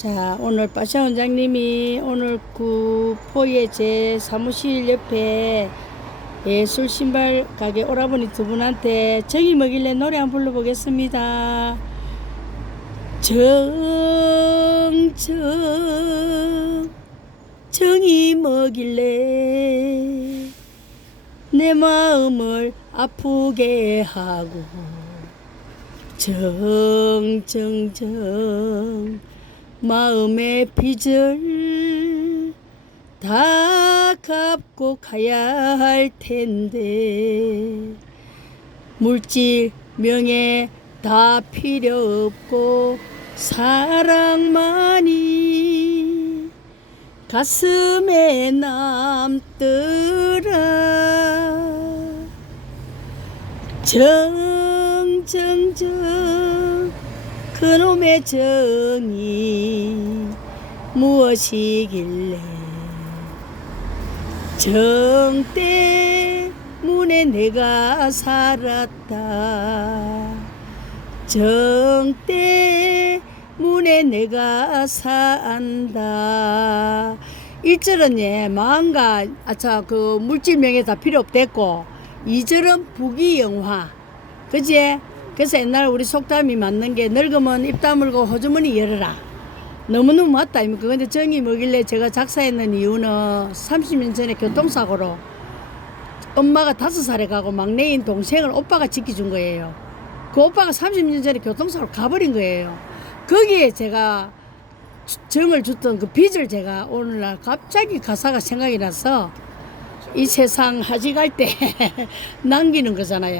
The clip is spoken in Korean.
자, 오늘 빠샤 원장님이 오늘 구포의 제 사무실 옆에 예술 신발 가게 오라버니 두 분한테 정이 먹일래 노래 한번 불러보겠습니다. 정 정 정이 먹일래 내 마음을 아프게 하고 정 정 정 마음의 빚을 다 갚고 가야 할 텐데 물질 명예 다 필요 없고 사랑만이 가슴에 남더라. 정정정 그놈의 정이 무엇이길래 정 때문에 내가 살았다. 정 때문에 내가 산다. 일절은 예 마음과 아차 그 물질 명예 다 필요 없댔고 이절은 부귀영화. 그지 그래서 옛날 우리 속담이 맞는 게 늙으면 입 다물고 호주머니 열어라 너무너무 맞다 근데 정이 뭐길래 제가 작사했는 이유는 30년 전에 교통사고로 엄마가 다섯 살에 가고 막내인 동생을 오빠가 지켜준 거예요. 그 오빠가 30년 전에 교통사고로 가버린 거예요. 거기에 제가 주- 정을 줬던 그 빚을 제가 오늘날 갑자기 가사가 생각이 나서 이 세상 하지 갈 때 남기는 거잖아요.